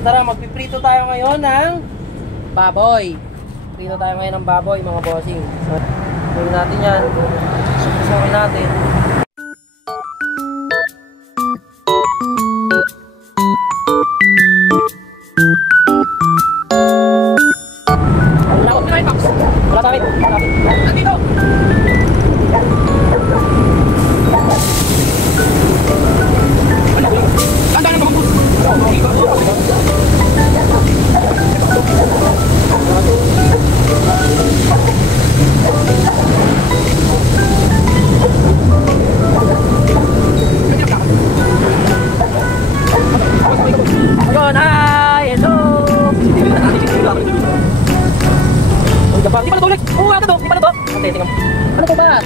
tara, magpiprito tayo ngayon ng baboy. Prito tayo ngayon ng baboy, mga bossing. So, gawin natin yan. Susukin natin. Wala sa akin. Nandito! Tandaan na mga ayun, hi! Hello! Di pa natulik! Oo, ano to? Di pa na to? Okay, tingnan mo. Ano to ba?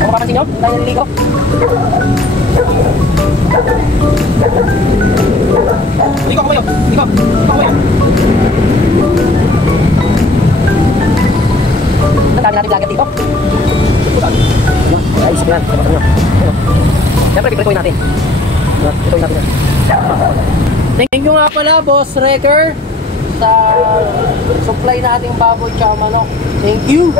Ano mapapansin nyo? Tayo naliligo. Ligo ako kayo! Ligo! Ligo ako kayo! Ang dami natin vlogger dito. Ayos yan. Siyempre, piprituin natin. Piprituin natin yan. Thank you nga pala, Boss Wrecker, sa supply nating baboy tsaka manok. Thank you!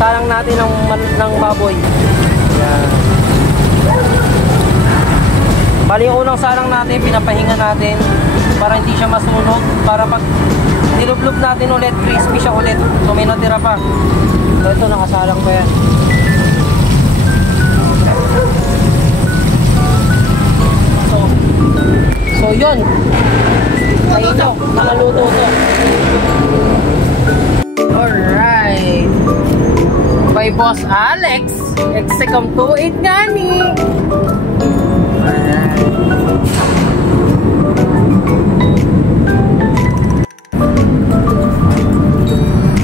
Salang natin ng baboy. Yan. Bali yung unang salang natin, pinapahinga natin para hindi siya masunog, para pag nilublob natin ulit, crispy siya ulit. So may natira pa. So ito, nakasalang pa yan. So yun. Ayun nyo, nakaluto to. Alright. By Boss Alex, Execom 28 nga ni. Alright.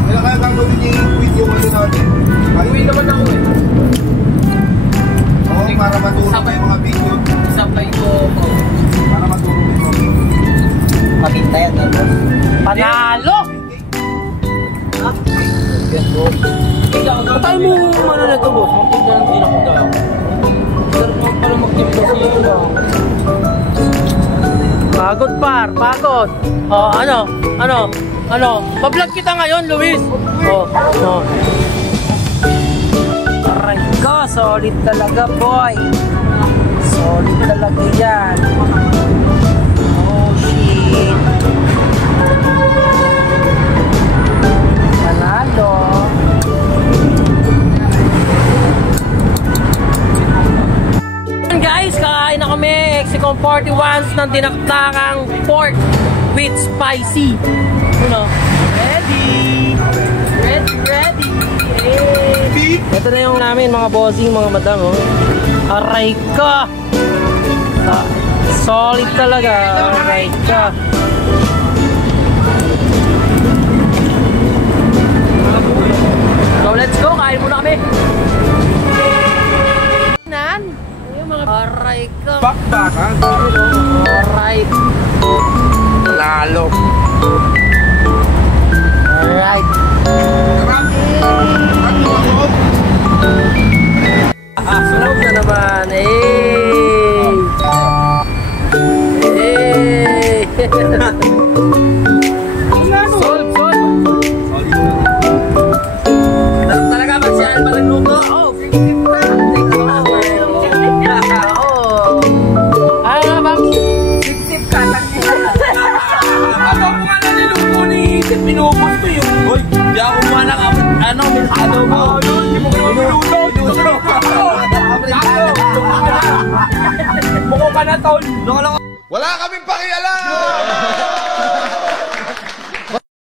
Kailan kaya kang gawin yung video kasi natin? Uwi naman ako eh. Oo, para matulog yung mga video. Supply ko po. Para matulog yung mga video. Mabinta yan, boss. Panalo! Patay mo yung ano na ito, boss. Magpagdaan din ako daw. Pero naman pala magtimpo siya. Pagod, par. Pagod. Oh, ano? Pa-vlog kita ngayon, Luis. Oh. Aray ko, solid talaga, boy. Solid talaga yan. Oh, shit. Panalo. Guys, kakain na kami Execom 41s ng dinakdakang pork with spicy. Ano? Ready! Hey. Ito na yung namin mga bossing, mga madam, oh. Aray ka! Solid talaga. Aray ka. So let's go, kain muna kami. Aray ka. Bakbakan. Alright. Lalo. Alright. Sunog na naman. Solve. Talaga magsiyaan pa ng luto. Pinupos ko yung boy. Di ako manak minado mo. Hindi mo kayo minuto. Buko ka na tol.